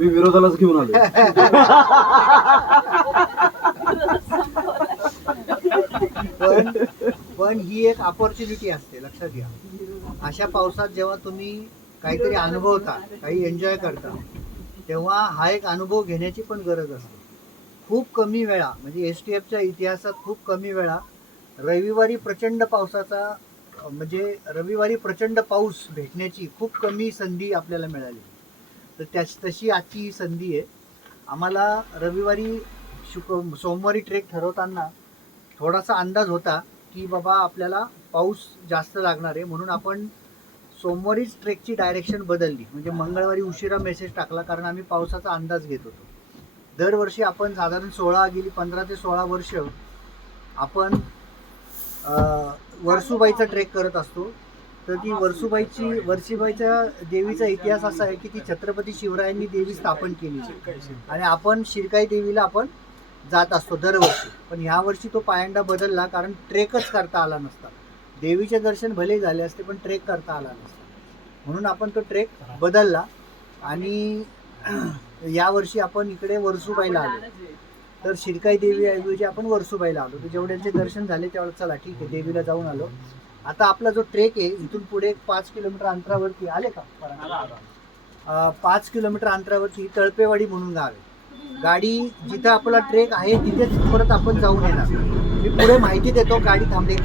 मी विरोधालाच घेऊन आलो. पण ही एक अपॉर्च्युनिटी असते, लक्षात घ्या. अशा पावसात जेव्हा तुम्ही काहीतरी अनुभवता, काही एन्जॉय करता, तेव्हा हा एक अनुभव घेण्याची पण गरज असते. खूप कमी वेळा, म्हणजे STFच्या इतिहासात खूप कमी वेळा रविवारी प्रचंड पावसाचा, म्हणजे रविवारी प्रचंड पाऊस भेटण्याची खूप कमी संधी आपल्याला मिळाली. तर तशी आजची ही संधी आहे. आम्हाला रविवारी सोमवारी ट्रेक ठरवताना थोडासा अंदाज होता की बाबा आपल्याला पाऊस जास्त लागणार आहे, म्हणून आपण सोमवारीच ट्रेकची डायरेक्शन बदलली. म्हणजे मंगळवारी उशिरा मेसेज टाकला, कारण आम्ही पावसाचा अंदाज घेत होतो. दरवर्षी आपण साधारण गेली 15 ते 16 वर्ष आपण वर्सुबाईचा ट्रेक करत असतो. तर ती वर्सुबाईच्या देवीचा इतिहास असा आहे की ती छत्रपती शिवरायांनी देवी स्थापन केली आणि आपण शिरकाई देवीला आपण जात असतो दरवर्षी. पण ह्या वर्षी तो पायंडा बदलला, कारण ट्रेकच करता आला नसता. देवीचे दर्शन भले झाले असते पण ट्रेक करता आला नसता, म्हणून आपण तो ट्रेक बदलला आणि यावर्षी आपण इकडे वर्सुबाईला आलो. तर शिरकाई देवी ऐवजी आपण वर्सुबाईला आलो. तर जेवढ्यांचे दर्शन झाले तेवढं चला ठीक आहे, देवीला जाऊन आलो. आता आपला जो ट्रेक आहे इथून पुढे 5 किलोमीटर अंतरावरती आले का 5 किलोमीटर अंतरावरती तळपेवाडी म्हणून गाव आहे. गाडी जिथं आपला ट्रेक आहे तिथेच परत आपण जाऊन येणार. मी पुढे माहिती देतो, गाडी थांबली.